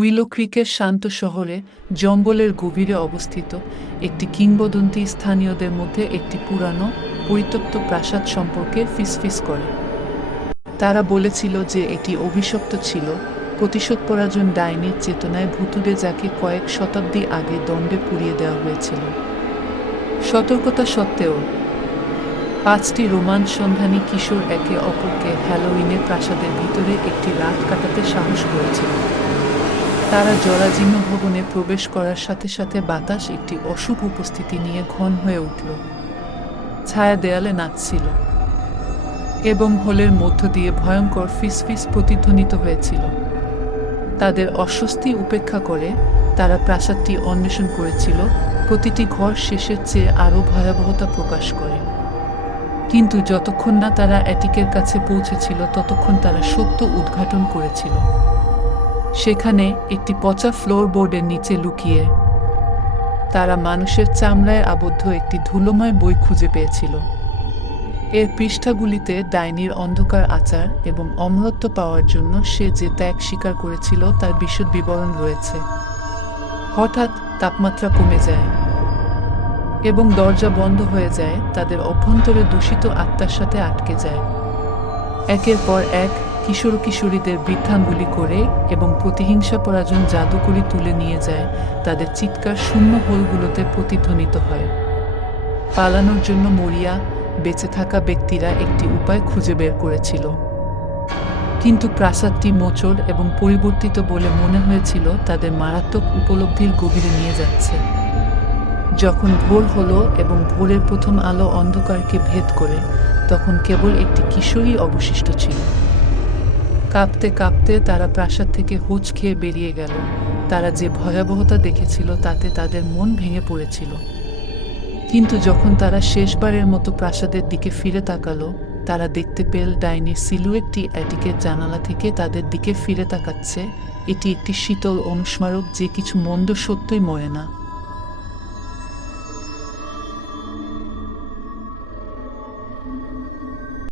উইলো ক্রিকের শান্ত শহরে জঙ্গলের গভীরে অবস্থিত একটি কিংবদন্তি স্থানীয়দের মধ্যে একটি পুরানো পরিত্যক্ত প্রাসাদ সম্পর্কে ফিসফিস করে। তারা বলেছিল যে এটি অভিশপ্ত ছিল, প্রতিশোধপরায়ণ ডাইনির চেতনায় ভুতুড়ে, যাকে কয়েক শতাব্দী আগে দণ্ডে পুড়িয়ে দেওয়া হয়েছিল। সতর্কতা সত্ত্বেও 5টি রোমাঞ্চ সন্ধানী কিশোর একে অপরকে হ্যালোউইনে প্রাসাদের ভিতরে একটি রাত কাটাতে সাহস করেছিল। তারা জরাজীর্ণ ভবনে প্রবেশ করার সাথে সাথে বাতাস একটি অশুভ উপস্থিতি নিয়ে ঘন হয়ে উঠল। ছায়া দেয়ালে নাচছিল এবং হলের মধ্য দিয়ে ভয়ঙ্কর ফিসফিস প্রতিধ্বনিত হয়েছিল। তাদের অস্বস্তি উপেক্ষা করে তারা প্রাসাদটি অন্বেষণ করেছিল, প্রতিটি ঘর শেষের চেয়ে আরও ভয়াবহতা প্রকাশ করে। কিন্তু যতক্ষণ না তারা অ্যাটিকের কাছে পৌঁছেছিল ততক্ষণ তারা সত্য উদ্ঘাটন করেছিল। সেখানে একটি পচা ফ্লোরবোর্ডের নিচে লুকিয়ে তারা মানুষের চামড়ায় আবদ্ধ একটি ধুলোময় বই খুঁজে পেয়েছিল। এর পৃষ্ঠাগুলিতে ডাইনির অন্ধকার আচার এবং অমরত্ব পাওয়ার জন্য সে যে ত্যাগ স্বীকার করেছিল তার বিশদ বিবরণ রয়েছে। হঠাৎ তাপমাত্রা কমে যায় এবং দরজা বন্ধ হয়ে যায়, তাদের অভ্যন্তরে দূষিত আত্মার সাথে আটকে যায়। একের পর এক কিশোর কিশোরীদের বৃদ্ধাঙ্গুলি করে এবং প্রতিহিংসাপরায়ণ জাদুকরি তুলে নিয়ে যায়, তাদের চিৎকার শূন্য হোলগুলোতে প্রতিধ্বনিত হয়। পালানোর জন্য মরিয়া বেঁচে থাকা ব্যক্তিরা একটি উপায় খুঁজে বের করেছিল, কিন্তু প্রাসাদটি মোচড় এবং পরিবর্তিত বলে মনে হয়েছিল তাদের মারাত্মক উপলব্ধির গভীরে নিয়ে যাচ্ছে। যখন ভোর হলো এবং ভোরের প্রথম আলো অন্ধকারকে ভেদ করে, তখন কেবল একটি কিশোরী অবশিষ্ট ছিল। কাঁপতে কাঁপতে তারা প্রাসাদ থেকে হোঁচ খেয়ে বেরিয়ে গেল। তারা যে ভয়াবহতা দেখেছিল তাতে তাদের মন ভেঙে পড়েছিল। কিন্তু যখন তারা শেষবারের মতো প্রাসাদের দিকে ফিরে তাকালো, তারা দেখতে পেল ডাইনির সিলুয়েটটি অ্যাটিকের জানালা থেকে তাদের দিকে ফিরে তাকাচ্ছে। এটি একটি শীতল অনুস্মারক যে কিছু মন্দ সত্যই মরে না।